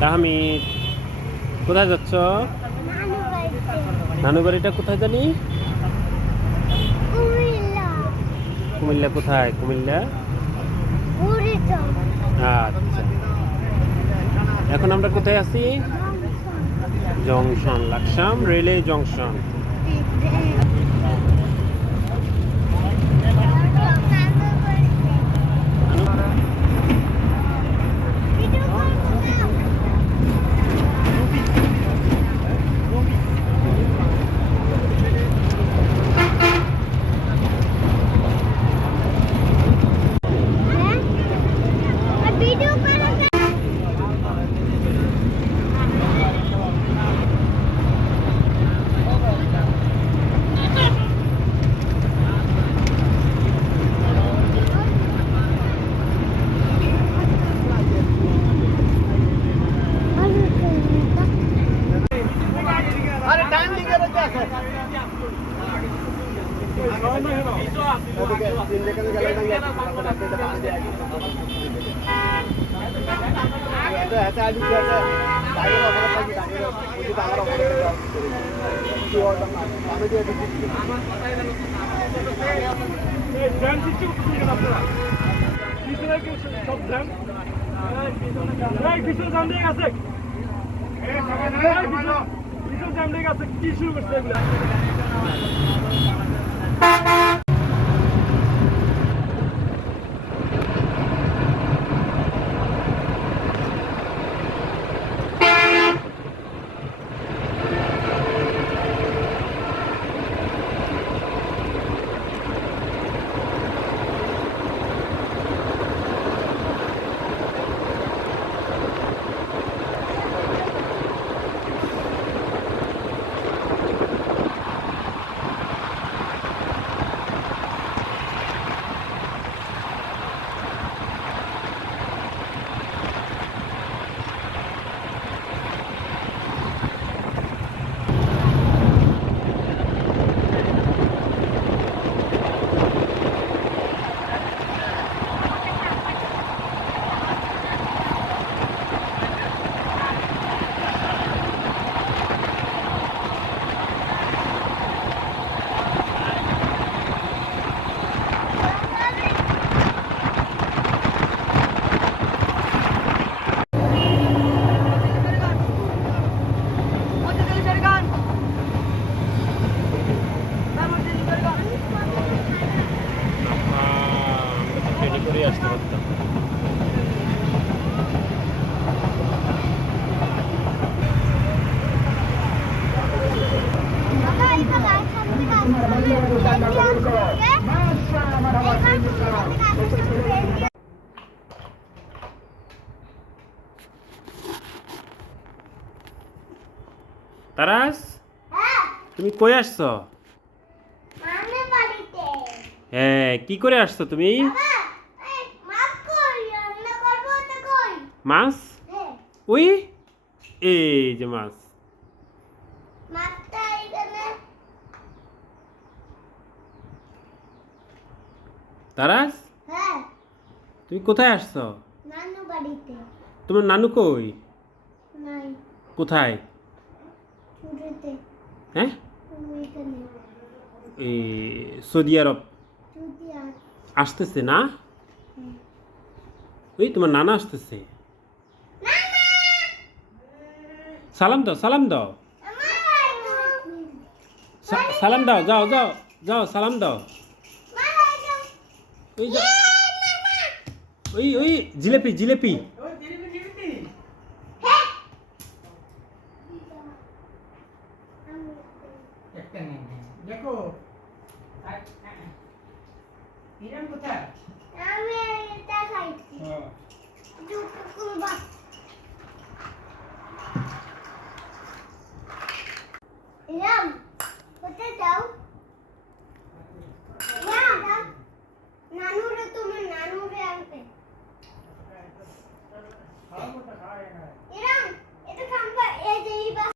তাহমিদ, কোথায় যাচ্ছ? নানু বাড়িটা কোথায় জানি? কুমিল্লা। কোথায় কুমিল্লা? আচ্ছা, এখন আমরা কোথায় আছি? Junction, Laksam railway junction. কি শুরু করছে? আসতে পারতাম। তারাস, তুমি কই আসছো? হ্যাঁ, কি করে আসছো তুমি? মাছ? ওই এই যে মাছ। তারাস, তুমি কোথায় আসছো? নানু বাড়িতে। তোমার নানু কই? নাই। কোথায়? ছুটিতে। হ্যাঁ, ওইখানে। এই সৌদি আরব ছুটি আসতেছে না? ওই তোমার নানা আসতেছে। সালাম দাও, সালাম দাও, সালাম দাও, যাও যাও যাও, সালাম দাও। ওই যাও, ওই ওই জিলেপি জিলেপি। দেখো ইরান কোথায়? আমি এটা খাইছি। দুটো কুরবা। ইরাম, কোথায় যাও?